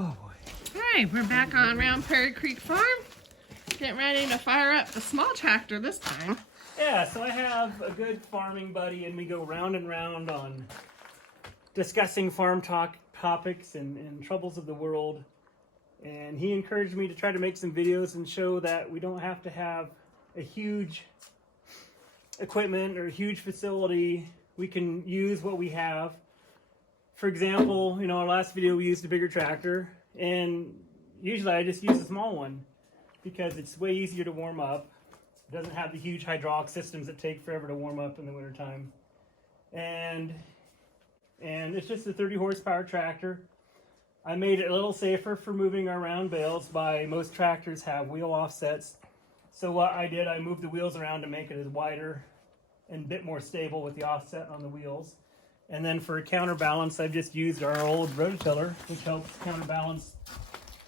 Oh boy. Hey, we're back on Round Prairie Creek Farm. Getting ready to fire up the small tractor this time. Yeah, so I have a good farming buddy and we go round and round on discussing farm topics and troubles of the world. And he encouraged me to try to make some videos and show that we don't have to have a huge equipment or a huge facility. We can use what we have. For example, our last video we used a bigger tractor, and usually I just use a small one because it's way easier to warm up. It doesn't have the huge hydraulic systems that take forever to warm up in the wintertime. And it's just a 30 horsepower tractor. I made it a little safer for moving our round bales by most tractors have wheel offsets. So what I did, I moved the wheels around to make it as wider and a bit more stable with the offset on the wheels. And then for a counterbalance, I've just used our old rototiller, which helps counterbalance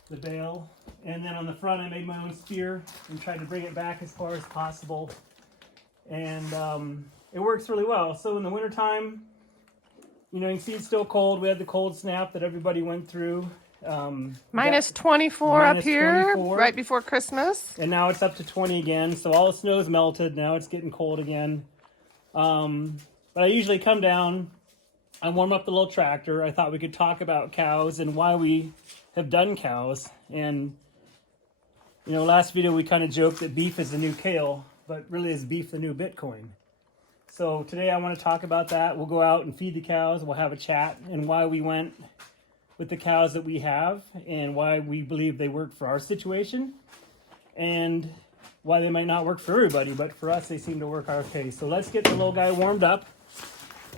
the bale. And then on the front, I made my own steer and tried to bring it back as far as possible. And it works really well. So in the wintertime, you can see it's still cold. We had the cold snap that everybody went through. Minus 24 up here, 24. right before Christmas. And now it's up to 20 again. So all the snow's melted. Now it's getting cold again. But I usually come down, I warm up the little tractor. I thought we could talk about cows and why we have done cows. And, last video we kind of joked that beef is the new kale, but really is beef the new Bitcoin. So today I want to talk about that. We'll go out and feed the cows. We'll have a chat and why we went with the cows that we have and why we believe they work for our situation and why they might not work for everybody, but for us they seem to work okay. So let's get the little guy warmed up.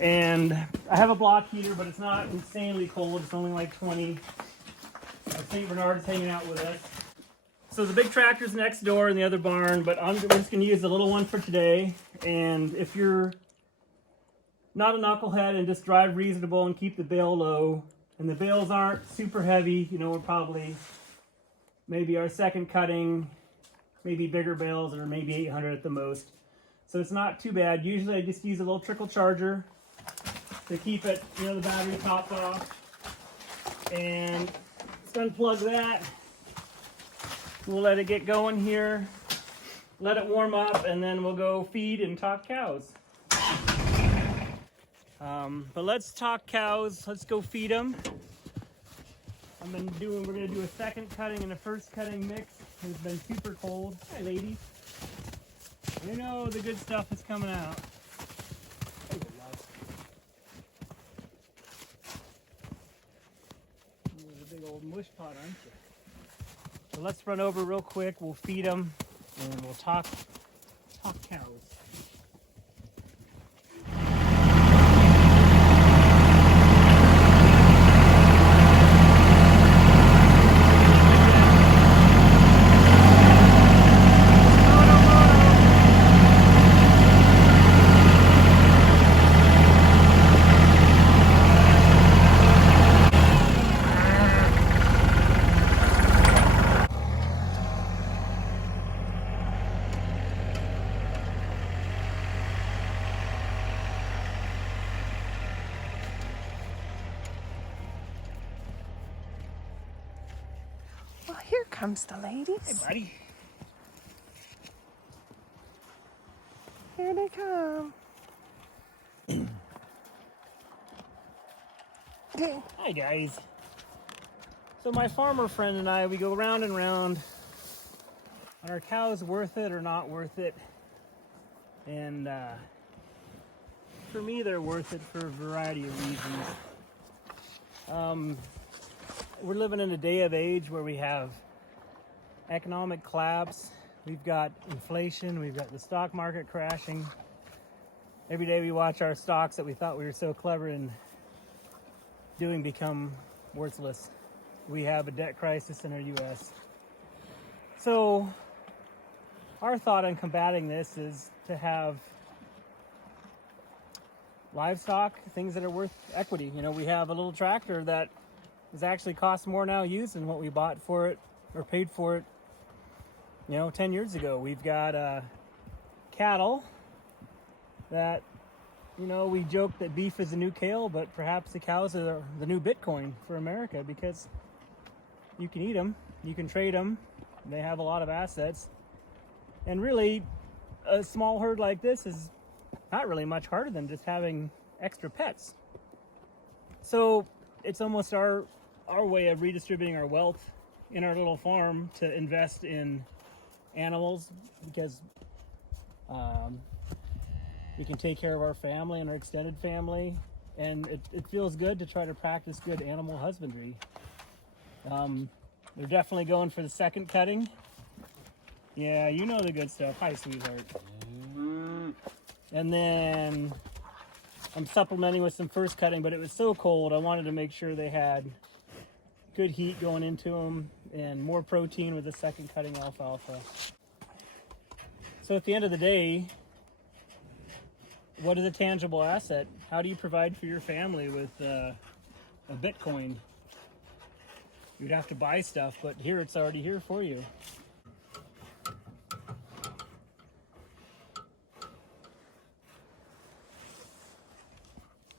And I have a block heater, but it's not insanely cold. It's only like 20. St. Bernard is hanging out with us. So the big tractor's next door in the other barn, but we're just going to use the little one for today. And if you're not a knucklehead and just drive reasonable and keep the bale low, and the bales aren't super heavy, we're probably maybe our second cutting, maybe bigger bales, or maybe 800 at the most. So it's not too bad. Usually I just use a little trickle charger to keep it, the battery topped off. And let's unplug that. We'll let it get going here, let it warm up, and then we'll go feed and talk cows. But let's talk cows. Let's go feed them. We're gonna do a second cutting and a first cutting mix. It's been super cold. Hi, ladies. You know the good stuff is coming out. Hey, love. You're a big old mush pot, aren't you? So let's run over real quick. We'll feed them and we'll talk cows. Well, here comes the ladies. Hey, buddy. Here they come. Okay. Hi, guys. So my farmer friend and I, we go round and round. Are our cows worth it or not worth it? And for me, they're worth it for a variety of reasons. We're living in a day of age where we have economic collapse. We've got inflation. We've got the stock market crashing. Every day we watch our stocks that we thought we were so clever in doing become worthless. We have a debt crisis in our U.S. So our thought on combating this is to have livestock, things that are worth equity. We have a little tractor that is actually costs more now used than what we bought for it or paid for it, 10 years ago. We've got cattle that, we joke that beef is the new kale, but perhaps the cows are the new Bitcoin for America because you can eat them, you can trade them. They have a lot of assets. And really, a small herd like this is not really much harder than just having extra pets. So it's almost our way of redistributing our wealth in our little farm to invest in animals, because we can take care of our family and our extended family, and it feels good to try to practice good animal husbandry. They're definitely going for the second cutting. Yeah, you know the good stuff. Hi, sweetheart. And then I'm supplementing with some first cutting, but it was so cold I wanted to make sure they had good heat going into them and more protein with the second cutting alfalfa. So at the end of the day, what is a tangible asset? How do you provide for your family with a Bitcoin? You'd have to buy stuff, but here it's already here for you.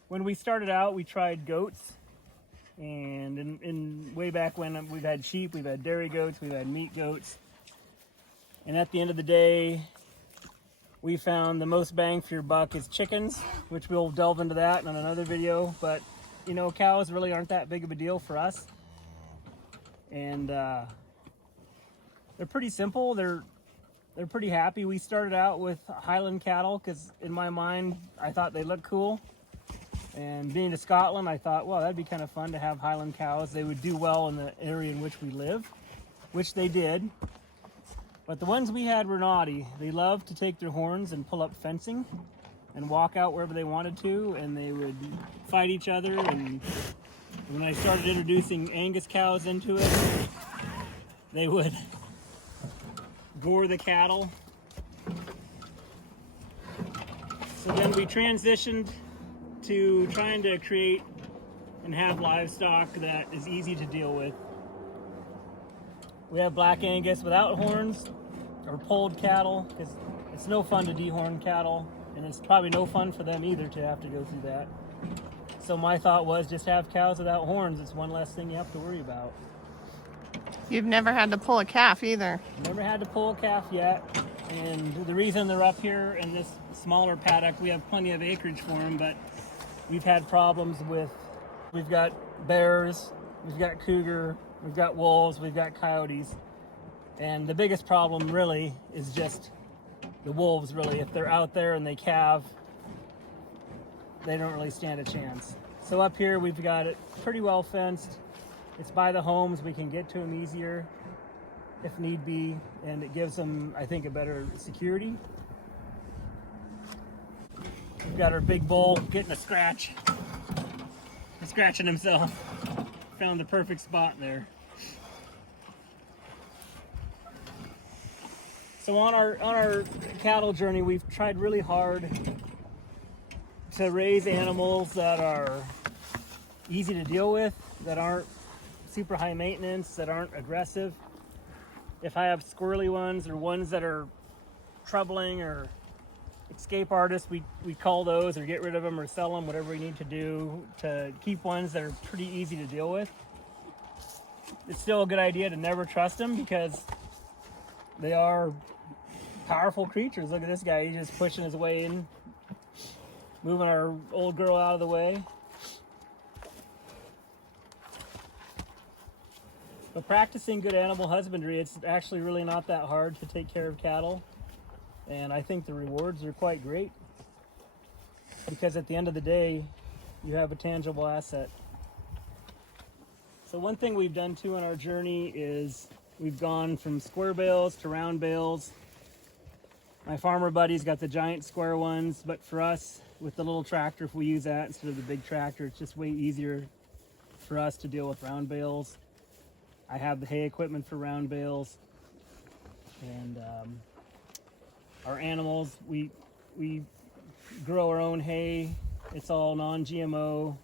When we started out, we tried goats, and in way back when, we've had sheep, we've had dairy goats, we've had meat goats, and at the end of the day, we found the most bang for your buck is chickens, which we'll delve into that in another video. But you know, cows really aren't that big of a deal for us, and they're pretty simple. They're pretty happy. We started out with highland cattle because in my mind I thought they looked cool. And being to Scotland, I thought, well, that'd be kind of fun to have highland cows. They would do well in the area in which we live, which they did. But the ones we had were naughty. They loved to take their horns and pull up fencing and walk out wherever they wanted to, and they would fight each other. And when I started introducing Angus cows into it, they would gore the cattle. So then we transitioned to trying to create and have livestock that is easy to deal with. We have black Angus without horns, or polled cattle, because it's no fun to dehorn cattle, and it's probably no fun for them either to have to go through that. So my thought was just have cows without horns. It's one less thing you have to worry about. You've never had to pull a calf either. Never had to pull a calf yet, and the reason they're up here in this smaller paddock, we have plenty of acreage for them, but we've had problems with, we've got bears, we've got cougar, we've got wolves, we've got coyotes. And the biggest problem really is just the wolves, really. If they're out there and they calve, they don't really stand a chance. So up here we've got it pretty well fenced. It's by the homes. We can get to them easier if need be, and it gives them, I think, a better security. We've got our big bull getting a scratch. He's scratching himself. Found the perfect spot there. So on our cattle journey, we've tried really hard to raise animals that are easy to deal with, that aren't super high maintenance, that aren't aggressive. If I have squirrely ones or ones that are troubling or escape artists, we call those or get rid of them or sell them, whatever we need to do to keep ones that are pretty easy to deal with. It's still a good idea to never trust them because they are powerful creatures. Look at this guy, he's just pushing his way in, moving our old girl out of the way. But practicing good animal husbandry, it's actually really not that hard to take care of cattle. And I think the rewards are quite great. Because at the end of the day, you have a tangible asset. So one thing we've done too on our journey is we've gone from square bales to round bales. My farmer buddy's got the giant square ones, but for us, with the little tractor, if we use that instead of the big tractor, it's just way easier for us to deal with round bales. I have the hay equipment for round bales, and our animals, we grow our own hay. It's all non-GMO,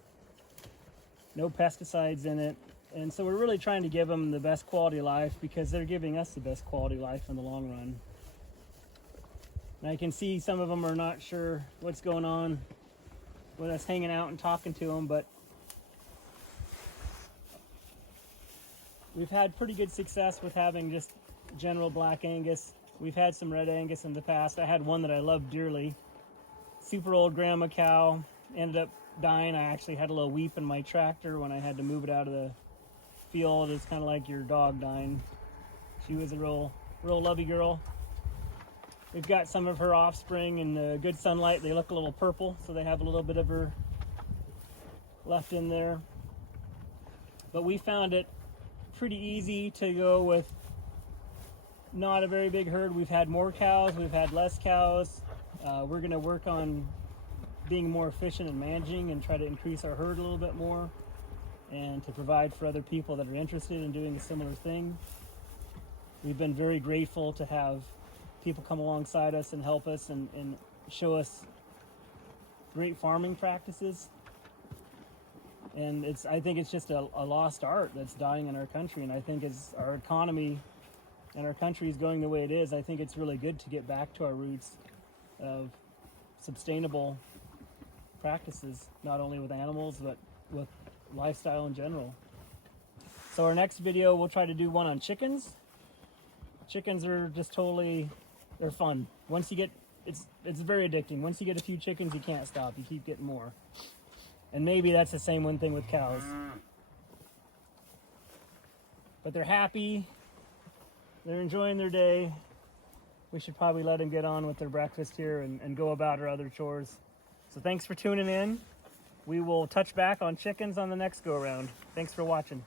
no pesticides in it, and so we're really trying to give them the best quality life because they're giving us the best quality life in the long run. And I can see some of them are not sure what's going on with us hanging out and talking to them, but we've had pretty good success with having just general black Angus. We've had some red Angus in the past. I had one that I loved dearly. Super old grandma cow, ended up dying. I actually had a little weep in my tractor when I had to move it out of the field. It's kind of like your dog dying. She was a real lovey girl. We've got some of her offspring in the good sunlight. They look a little purple, so they have a little bit of her left in there. But we found it pretty easy to go with not a very big herd. We've had more cows, we've had less cows. We're going to work on being more efficient in managing and try to increase our herd a little bit more and to provide for other people that are interested in doing a similar thing. We've been very grateful to have people come alongside us and help us and show us great farming practices. And I think it's just a lost art that's dying in our country. And I think as our economy and our country is going the way it is, I think it's really good to get back to our roots of sustainable practices, not only with animals, but with lifestyle in general. So our next video, we'll try to do one on chickens. Chickens are just they're fun. Once you get, it's very addicting. Once you get a few chickens, you can't stop. You keep getting more. And maybe that's the same one thing with cows. But they're happy. They're enjoying their day. We should probably let them get on with their breakfast here and go about our other chores. So thanks for tuning in. We will touch back on chickens on the next go around. Thanks for watching.